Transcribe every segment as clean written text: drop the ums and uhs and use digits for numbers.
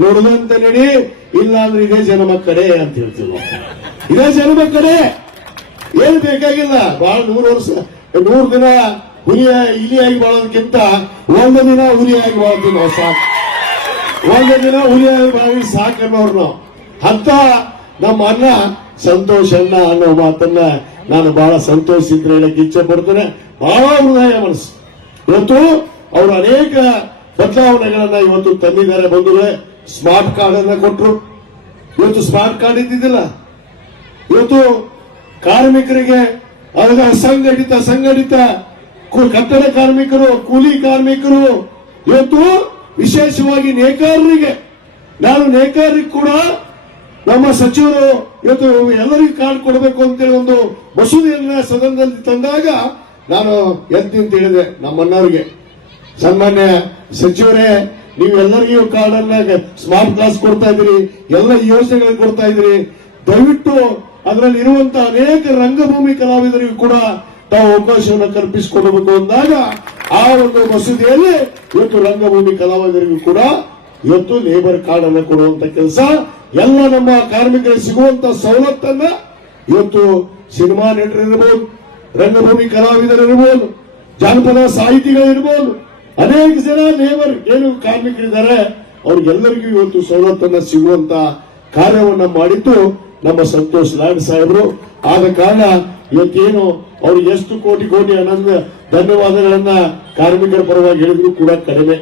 ನುಡಿದಂತೆ ನಡಿ, ಇಲ್ಲ ಅಂದ್ರೆ ಇದೇ ಜನ್ಮ ಕಡೆ ಅಂತ ಹೇಳ್ತೀವಿ ನಾವು. ಇದೇ ಜನ್ಮ ಕಡೆ, ಏನ್ ಬೇಕಾಗಿಲ್ಲ. ಬಹಳ 100 ದಿನ ಇಲಿಯಾಗಿ ಬಾಳೋದಕ್ಕಿಂತ 1 ದಿನ ಹುಲಿಯಾಗಿ ಬಾಳ್ತೀವಿ ನಾವು. ಸಾಕು, 1 ದಿನ ಹುಲಿಯಾಗಿ ಬಾಳಿ ಸಾಕನ್ನೋರು ನಾವು. ಅಂತ ನಮ್ಮ ಅಣ್ಣ ಸಂತೋಷ್ ಅಣ್ಣ ಅನ್ನೋ ಮಾತನ್ನ ನಾನು ಬಹಳ ಸಂತೋಷದಿಂದ ಹೇಳಕ್ಕೆ ಇಚ್ಛೆ ಪಡ್ತೇನೆ. ಬಹಳ ಹೃದಯ ಮನಸ್ಸು. ಇವತ್ತು ಅವರು ಅನೇಕ ಬದಲಾವಣೆಗಳನ್ನ ಇವತ್ತು ತಂದಿದ್ದಾರೆ ಬಂಧುಗಳೇ. ಸ್ಮಾರ್ಟ್ ಕಾರ್ಡ್ ಅನ್ನ ಕೊಟ್ಟರು. ಇವತ್ತು ಸ್ಮಾರ್ಟ್ ಕಾರ್ಡ್ ಇದ್ದಿದ್ದಿಲ್ಲ. ಇವತ್ತು ಕಾರ್ಮಿಕರಿಗೆ ಸಂಘಟಿತ ಕಟ್ಟಡ ಕಾರ್ಮಿಕರು, ಕೂಲಿ ಕಾರ್ಮಿಕರು, ಇವತ್ತು ವಿಶೇಷವಾಗಿ ನೇಕಾರರಿಗೆ, ನಾನು ನೇಕಾರರಿಗೆ ಕೂಡ ನಮ್ಮ ಸಚಿವರು ಇವತ್ತು ಎಲ್ಲರಿಗೂ ಕಾರ್ಡ್ ಕೊಡಬೇಕು ಅಂತೇಳಿ ಒಂದು ಮಸೂದೆಯನ್ನ ಸದನದಲ್ಲಿ ತಂದಾಗ ನಾನು ಎದ್ದಿಂತ ಹೇಳಿದೆ ನಮ್ಮಣ್ಣವರಿಗೆ, ಸನ್ಮಾನ್ಯ ಸಚಿವರೇ, ನೀವೆಲ್ಲರಿಗೂ ಕಾರ್ಡ್ ಅನ್ನ ಸ್ಮಾರ್ಟ್ ಕ್ಲಾಸ್ ಕೊಡ್ತಾ ಇದ್ದೀರಿ, ಎಲ್ಲ ಯೋಜನೆಗಳನ್ನು ಕೊಡ್ತಾ ಇದ್ದೀರಿ, ದಯವಿಟ್ಟು ಅದರಲ್ಲಿ ಇರುವಂತಹ ಅನೇಕ ರಂಗಭೂಮಿ ಕಲಾವಿದರಿಗೂ ಕೂಡ ತಾವು ಅವಕಾಶವನ್ನು ಕಲ್ಪಿಸಿಕೊಡಬೇಕು ಅಂದಾಗ ಆ ಒಂದು ಮಸೂದೆಯಲ್ಲಿ ಇವತ್ತು ರಂಗಭೂಮಿ ಕಲಾವಿದರಿಗೂ ಕೂಡ ಇವತ್ತು ಲೇಬರ್ ಕಾರ್ಡ್ ಅನ್ನು ಕೊಡುವಂತ ಕೆಲಸ, ಎಲ್ಲ ನಮ್ಮ ಕಾರ್ಮಿಕರಿಗೆ ಸಿಗುವಂತ ಸವಲತ್ತನ್ನ ಇವತ್ತು ಸಿನಿಮಾ ನಟರಿರ್ಬೋದು, ರಂಗಭೂಮಿ ಕಲಾವಿದರಿರ್ಬೋದು, ಜಾನಪದ ಸಾಹಿತಿಗಳಿರ್ಬೋದು, ಅನೇಕ ಜನ ಲೇಬರ್ ಏನು ಕಾರ್ಮಿಕರಿದ್ದಾರೆ ಅವ್ರಿಗೆಲ್ಲರಿಗೂ ಇವತ್ತು ಸವಲತ್ತನ್ನ ಸಿಗುವಂತ ಕಾರ್ಯವನ್ನ ಮಾಡಿದ್ದು ನಮ್ಮ ಸಂತೋಷ್ ಲಾಡ್ ಸಾಹೇಬರು. ಆದ ಕಾರಣ ಇವತ್ತೇನು ಅವ್ರಿಗೆ ಎಷ್ಟು ಕೋಟಿ ಆನಂದ ಧನ್ಯವಾದಗಳನ್ನ ಕಾರ್ಮಿಕರ ಪರವಾಗಿ ಹೇಳಿದ್ರು ಕೂಡ ಕಡಿಮೆ.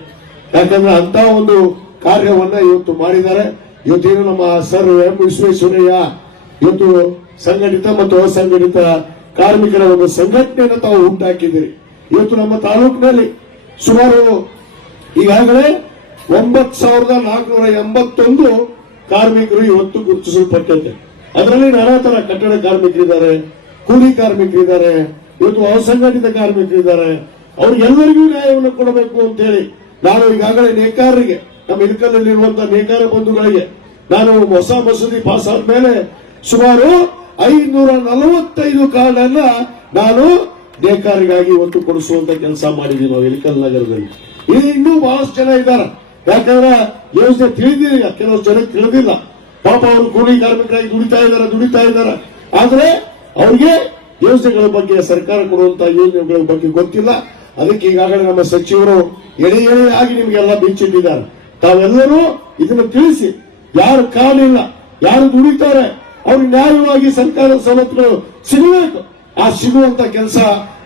ಯಾಕಂದ್ರೆ ಅಂತ ಒಂದು ಕಾರ್ಯವನ್ನ ಇವತ್ತು ಮಾಡಿದ್ದಾರೆ. ಇವತ್ತೇನು ನಮ್ಮ ಸರ್ ಎಂ ವಿಶ್ವೇಶ್ವರಯ್ಯ ಇವತ್ತು ಸಂಘಟಿತ ಮತ್ತು ಅಸಂಘಟಿತ ಕಾರ್ಮಿಕರ ಒಂದು ಸಂಘಟನೆಯನ್ನು ತಾವು ಉಂಟಾಕಿದ್ದೀರಿ. ಇವತ್ತು ನಮ್ಮ ತಾಲೂಕಿನಲ್ಲಿ ಸುಮಾರು ಈಗಾಗಲೇ 9,481 ಕಾರ್ಮಿಕರು ಇವತ್ತು ಗುರುತಿಸಲ್ಪಟ್ಟಿದೆ. ಅದರಲ್ಲಿ ನಾನಾ ತರ ಕಟ್ಟಡ ಕಾರ್ಮಿಕರಿದ್ದಾರೆ, ಕೂಲಿ ಕಾರ್ಮಿಕರಿದ್ದಾರೆ, ಇವತ್ತು ಅಸಂಘಟಿತ ಕಾರ್ಮಿಕರಿದ್ದಾರೆ. ಅವ್ರಿಗೆಲ್ಲರಿಗೂ ನ್ಯಾಯವನ್ನು ಕೊಡಬೇಕು ಅಂತ ಹೇಳಿ ನಾನು ಈಗಾಗಲೇ ನೇಕಾರರಿಗೆ, ನಮ್ಮ ಇಳಕಲ್ಲಲ್ಲಿರುವಂತಹ ನೇಕಾರ ಬಂಧುಗಳಿಗೆ ನಾನು ಹೊಸ ಮಸೂದೆ ಪಾಸ್ ಆದ್ಮೇಲೆ ಸುಮಾರು 545 ಕಾರ್ಡ್ ಅನ್ನ ನಾನು ನೇಕಾರಿಗಾಗಿ ಇವತ್ತು ಕೊಡಿಸುವಂತ ಕೆಲಸ ಮಾಡಿದೀವಿ ನಾವು ಇಳಕಲ್ ನಗರದಲ್ಲಿ. ಇದು ಇನ್ನೂ ಬಹಳಷ್ಟು ಜನ ಇದ್ದಾರೆ. ಯಾಕಂದ್ರೆ ಯೋಜನೆ ತಿಳಿದಿಲ್ಲ, ಕೆಲವು ಜನಕ್ಕೆ ತಿಳಿದಿಲ್ಲ. ಪಾಪ ಅವರು ಕೂಲಿ ಕಾರ್ಮಿಕರಾಗಿ ದುಡಿತಾ ಇದ್ದಾರೆ. ಆದ್ರೆ ಅವ್ರಿಗೆ ಯೋಜನೆಗಳ ಬಗ್ಗೆ, ಸರ್ಕಾರ ಕೊಡುವಂತಹ ಯೋಜನೆಗಳ ಬಗ್ಗೆ ಗೊತ್ತಿಲ್ಲ. ಅದಕ್ಕೆ ಈಗಾಗಲೇ ನಮ್ಮ ಸಚಿವರು ಎಳೆಯಾಗಿ ನಿಮ್ಗೆಲ್ಲ ಬಿಚ್ಚಿಟ್ಟಿದ್ದಾರೆ. ತಾವೆಲ್ಲರೂ ಇದನ್ನು ತಿಳಿಸಿ, ಯಾರು ಕಾರ್ಡ್ ಇಲ್ಲ, ಯಾರು ದುಡಿತಾರೆ ಅವ್ರಿಗೆ ನ್ಯಾಯವಾಗಿ ಸರ್ಕಾರದ ಸವಲತ್ತುಗಳು ಸಿಗಬೇಕು. ಆ ಸಿಗುವಂತ ಕೆಲಸ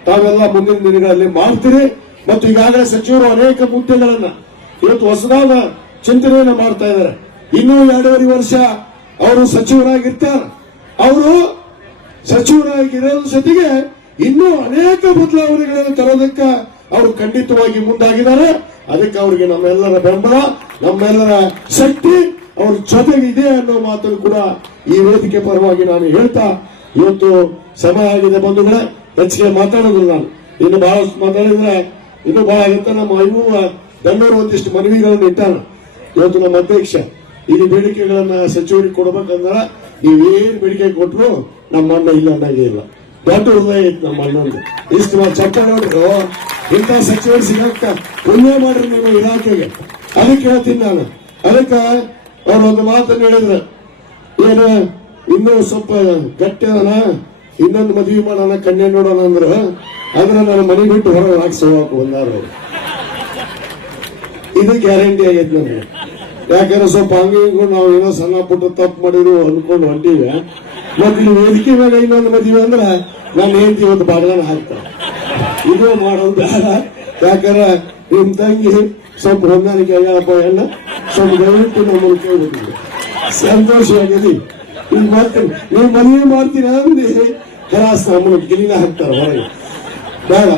ತಾವೆಲ್ಲ ಮುಂದಿನ ದಿನಗಳಲ್ಲಿ ಮಾಡ್ತೀರಿ. ಮತ್ತು ಈಗಾಗಲೇ ಸಚಿವರು ಅನೇಕ ಮುದ್ದೆಗಳನ್ನ ಇವತ್ತು ಹೊಸದಾದ ಚಿಂತನೆಯನ್ನ ಮಾಡ್ತಾ ಇದ್ದಾರೆ. ಇನ್ನೂ 2.5 ವರ್ಷ ಅವರು ಸಚಿವರಾಗಿರ್ತಾರೆ. ಅವರು ಸಚಿವರಾಗಿರೋ ಜೊತೆಗೆ ಇನ್ನೂ ಅನೇಕ ಬದಲಾವಣೆಗಳನ್ನು ತರೋದಕ್ಕೆ ಅವರು ಖಂಡಿತವಾಗಿ ಮುಂದಾಗಿದ್ದಾರೆ. ಅದಕ್ಕೆ ಅವರಿಗೆ ನಮ್ಮೆಲ್ಲರ ಬೆಂಬಲ, ನಮ್ಮೆಲ್ಲರ ಶಕ್ತಿ ಅವ್ರ ಜೊತೆಗಿದೆ ಅನ್ನೋ ಮಾತನ್ನು ಕೂಡ ಈ ವೇದಿಕೆ ಪರವಾಗಿ ನಾನು ಹೇಳ್ತಾ, ಇವತ್ತು ಸಮಯ ಆಗಿದೆ ಬಂಧುಗಳೇ, ಹೆಚ್ಚಿಗೆ ಮಾತಾಡೋದಿಲ್ಲ ನಾನು. ಇನ್ನು ಬಹಳಷ್ಟು ಮಾತಾಡಿದ್ರೆ ಇನ್ನು ಬಹಳ ಆಗುತ್ತೆ. ನಮ್ಮ ದಣ್ಣೂರು ಒಂದಿಷ್ಟು ಮನವಿಗಳನ್ನು ಇಟ್ಟಾನ. ಇವತ್ತು ನಮ್ಮ ಅಧ್ಯಕ್ಷ ಈ ಬೇಡಿಕೆಗಳನ್ನ ಸಚಿವರಿಗೆ ಕೊಡಬೇಕಂದ್ರ ನೀವೇನ್ ಬೇಡಿಕೆ ಕೊಟ್ಟರು ನಮ್ಮ ಅಣ್ಣ ಇಲ್ಲ ಅನ್ನಂಗೆ ಇಲ್ಲ. ದೊಡ್ಡ ಹೃದಯ ಇತ್ತು ನಮ್ಮ ಅಣ್ಣಂದು. ಇಷ್ಟು ಚಟ್ಟ ನೋಡ್ರು, ಇಂಥ ಸಚಿವರು ಸಿಗಕ್ಕ ಪುಣ್ಯ ಮಾಡ್ರಿ ನಿಮ್ಮ ಇಲಾಖೆಗೆ. ಅದಕ್ಕೆ ಹೇಳ್ತೀನಿ ನಾನು. ಅದಕ್ಕೆ ಅವ್ರು ಒಂದು ಮಾತನ್ನು ಹೇಳಿದ್ರೆ, ಏನು ಇನ್ನೂ ಸ್ವಲ್ಪ ಗಟ್ಟಿ ಅದನ, ಇನ್ನೊಂದು ಮದುವೆ ಮಾಡೋಣ, ಕನ್ಯೆ ನೋಡೋಣ ಅಂದ್ರೆ ನನ್ನ ಮನೆ ಬಿಟ್ಟು ಹೊರಗೆ ಹಾಕ್ಸೋಕು ಬಂದಾರ. ಇದು ಗ್ಯಾರಂಟಿ ಆಗೈತೆ ನಮ್ಗೆ. ಯಾಕಂದ್ರೆ ಸ್ವಲ್ಪ ಹಂಗೂ ನಾವು ಏನೋ ಸಣ್ಣ ಪುಟ್ಟ ತಪ್ಪು ಮಾಡಿದ್ರು ಅನ್ಕೊಂಡು ಹೊಂಟಿವಿ. ಮತ್ತೆ ನೀವು ವೇದಿಕೆ ಮೇಲೆ ಇನ್ನೊಂದು ಮದುವೆ ಅಂದ್ರೆ ನಾನು ಹೆಂಡತಿ ಇವತ್ತು ಬಾಗಿಲನ್ನ ಹಾಕ್ತಾರೆ. ಇದು ಮಾಡೋದು ಬೇಡ. ಯಾಕಂದ್ರೆ ನಿಮ್ ತಂಗಿ ಸ್ವಲ್ಪ ಹೊಂದಾಣಿಕೆ ಆಗ್ಯಾರಪ್ಪ ಎಲ್ಲ ಸ್ವಲ್ಪ ದಯವಿಟ್ಟು ನಮ್ಮನ್ನು ಕೇಳ್ಬಿಟ್ಟಿದೆ. ಸಂತೋಷವಾಗಿದೆ. ಈಗ ಮತ್ತೆ ನೀವು ಮದುವೆ ಮಾಡ್ತೀರ ಅಂದ್ರೆ ಕಲಾಸ ನಮ್ಮನ್ನು ಗಿಲಿನ ಹಾಕ್ತಾರೆ ಹೊರಗೆ. ಬೇಡ.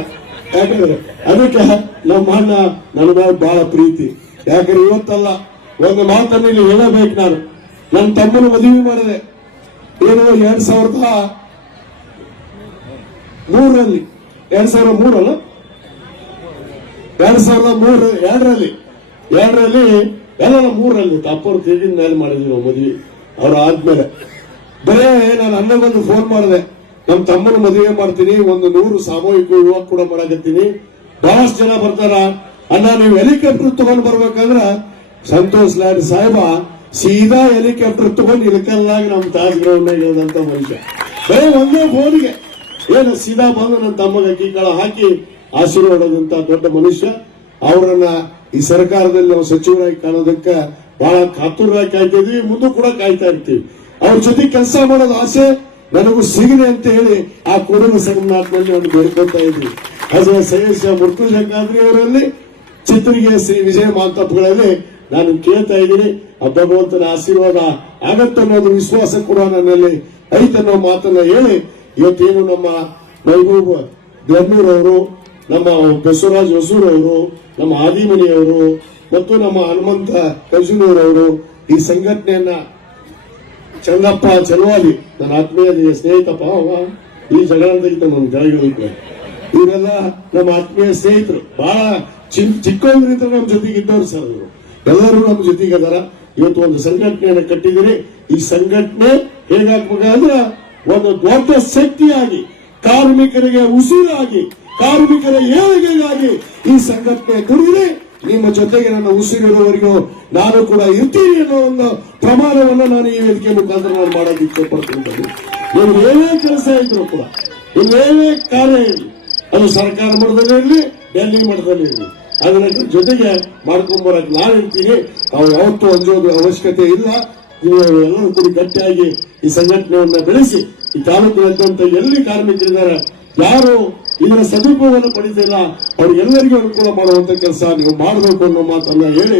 ಯಾಕಂದ್ರೆ ಅದಕ್ಕೆ ನಮ್ಮ ಅಣ್ಣ ನನ್ನ ಮೇಲೆ ಬಹಳ ಪ್ರೀತಿ. ಯಾಕಂದ್ರೆ ಇವತ್ತಲ್ಲ, ಒಂದು ಮಾತನ್ನು ಇಲ್ಲಿ ಹೇಳಬೇಕು. ನಾನು ನನ್ನ ತಮ್ಮನ ಮದುವೆ ಮಾಡಿದೆ ಏನು 2003ರಲ್ಲಿ 2003 ಅಲ್ಲ 2002ರಲ್ಲಿ ಎಲ್ಲ 3ರಲ್ಲಿ ಅಪ್ಪವ್ರು ತಿರುಗಿದ ಮೇಲೆ ಮಾಡಿದ್ವಿ ನಾವು ಮದುವೆ. ಅವ್ರು ಆದ್ಮೇಲೆ ಬರೇ ನಾನು ಅಣ್ಣಗೊಂದು ಫೋನ್ ಮಾಡಿದೆ, ನಮ್ಮ ತಮ್ಮನ ಮದುವೆ ಮಾಡ್ತೀನಿ, ಒಂದು 100 ಸಾಮೂಹಿಕ ವಿವಾಹ ಕೂಡ ಮಾಡಕತ್ತೀನಿ, ಬಹಳಷ್ಟು ಜನ ಬರ್ತಾರ, ಅಣ್ಣ ನೀವು ಹೆಲಿಕಾಪ್ಟರ್ ತಗೊಂಡು ಬರ್ಬೇಕಂದ್ರ ಸಂತೋಷ್ ಲಾಡ್ ಸಾಹೇಬ ಸೀದಾ ಹೆಲಿಕಾಪ್ಟರ್ ತಗೊಂಡು ಇಳಕಲ್ಲಾಗಿ ನಮ್ಮ ತಾಜ್ ಗ್ರೌಂಡ್ ಇಳಿದಂತ ಮನುಷ್ಯ ಬರೀ ಒಂದೇ ಫೋನ್ಗೆ ಏನು ಸೀದಾ ಬಂದು ನನ್ನ ತಮ್ಮಗ ಕೀಕಳ ಹಾಕಿ ಆಶೀರ್ವಾದದಂತ ದೊಡ್ಡ ಮನುಷ್ಯ. ಅವರನ್ನ ಈ ಸರ್ಕಾರದಲ್ಲಿ ನಾವು ಸಚಿವರಾಗಿ ಕಾಣೋದಕ್ಕೆ ಬಹಳ ಕಾತುರರಾಗಿ ಕಾಯ್ತಾ ಇದ್ವಿ, ಮುಂದೂ ಕೂಡ ಕಾಯ್ತಾ ಇರ್ತೀವಿ. ಅವ್ರ ಜೊತೆ ಕೆಲಸ ಮಾಡೋದು ಆಸೆ ನನಗೂ ಸಿಗಲಿ ಅಂತ ಹೇಳಿ ಆ ಕೂಡಲ ಸಂಗಮನಾಥ್ನಲ್ಲಿ ಒಂದು ಬೇಡ್ಕೊತಾ ಇದ್ವಿ. ಅದು ಸೈಯದ್ ಮುರ್ತುಜಾ ಖಾದ್ರಿ ಅವರಲ್ಲಿ, ಚಿತ್ರಗೆ ಶ್ರೀ ವಿಜಯ ಮಾಂತಪ್ಪಗಳಲ್ಲಿ ನಾನು ಕೇಳ್ತಾ ಇದ್ದೀನಿ. ಆ ಭಗವಂತನ ಆಶೀರ್ವಾದ ಆಗತ್ತೆ ಅನ್ನೋದು ವಿಶ್ವಾಸ ಕೂಡ ನನ್ನಲ್ಲಿ ಐತನ್ನೋ ಮಾತನ್ನ ಹೇಳಿ ಇವತ್ತೇನು ನಮ್ಮ ಮೈಬೂಬ್ ದೇರ್ನೂರ್ ಅವರು, ನಮ್ಮ ಬಸವರಾಜ್ ಹೊಸೂರ್ ಅವರು, ನಮ್ಮ ಆದಿಮನಿಯವರು ಮತ್ತು ನಮ್ಮ ಹನುಮಂತ ಕಜನೂರ್ ಅವರು ಈ ಸಂಘಟನೆಯನ್ನ, ಚಂದಪ್ಪ ಚಲವಾದಿ ನನ್ನ ಆತ್ಮೀಯ ಸ್ನೇಹಿತಪ್ಪ, ಈ ಜಗಳಂತ ನನ್ನ ಜಗಳಗಳಿಗೆ ಇವರೆಲ್ಲ ನಮ್ಮ ಆತ್ಮೀಯ ಸ್ನೇಹಿತರು, ಬಹಳ ಚಿಕ್ಕವರಿಂದ ನಮ್ಮ ಜೊತೆಗಿದ್ದವ್ರು ಸರ್. ಅವರು ಎಲ್ಲರೂ ನಮ್ಮ ಜೊತೆಗದಾರ. ಇವತ್ತು ಒಂದು ಸಂಘಟನೆಯನ್ನು ಕಟ್ಟಿದಿರಿ. ಈ ಸಂಘಟನೆ ಹೇಗಾಗ್ಬೇಕಂದ್ರೆ ಒಂದು ದೊಡ್ಡ ಶಕ್ತಿಯಾಗಿ, ಕಾರ್ಮಿಕರಿಗೆ ಉಸಿರಾಗಿ, ಕಾರ್ಮಿಕರ ಏಳಿಗೆಗಾಗಿ ಈ ಸಂಘಟನೆ ದುಡಿದ್ರೆ ನಿಮ್ಮ ಜೊತೆಗೆ ನನ್ನ ಉಸಿರಿರುವವರೆಗೂ ನಾನು ಕೂಡ ಇರ್ತೀನಿ ಅನ್ನೋ ಒಂದು ಪ್ರಮಾಣವನ್ನು ನಾನು ಈ ವೇದಿಕೆ ಮುಖಾಂತರ ನಾನು ಮಾಡಕ್ಕೆ ಇಚ್ಛೆ ಪಡ್ತೀನಿ. ನೀವು ಏನೇ ಕೆಲಸ ಇದ್ರು ಕೂಡ, ಏನೇ ಕಾರ್ಯ ಇರಲಿ, ಅದು ಸರ್ಕಾರ ಮಟ್ಟದಲ್ಲಿ ಇರಲಿ, ಡೆಲ್ಲಿ ಮಟ್ಟದಲ್ಲಿ ಇರಲಿ, ಅದನ್ನ ಜೊತೆಗೆ ಮಾಡ್ಕೊಂಡ್ಬರಕ್ ನಾನು ಇರ್ತೀನಿ. ನಾವು ಯಾವತ್ತೂ ಅಂಜೋದು ಅವಶ್ಯಕತೆ ಇಲ್ಲ. ನೀವು ಎಲ್ಲರೂ ಕೂಡ ಗಟ್ಟಿಯಾಗಿ ಈ ಸಂಘಟನೆಯನ್ನ ಬೆಳೆಸಿ ಈ ತಾಲೂಕಿನಾದ್ಯಂತ ಎಲ್ಲಿ ಕಾರ್ಮಿಕರಿದ್ದಾರೆ, ಯಾರು ಇದರ ಸದುಪಯೋಗವನ್ನು ಪಡಿತಿಲ್ಲ, ಅವ್ರಿಗೆಲ್ಲರಿಗೂ ಅನುಕೂಲ ಮಾಡುವಂತ ಕೆಲಸ ನೀವು ಮಾಡಬೇಕು ಅನ್ನೋ ಮಾತನ್ನ ಹೇಳಿ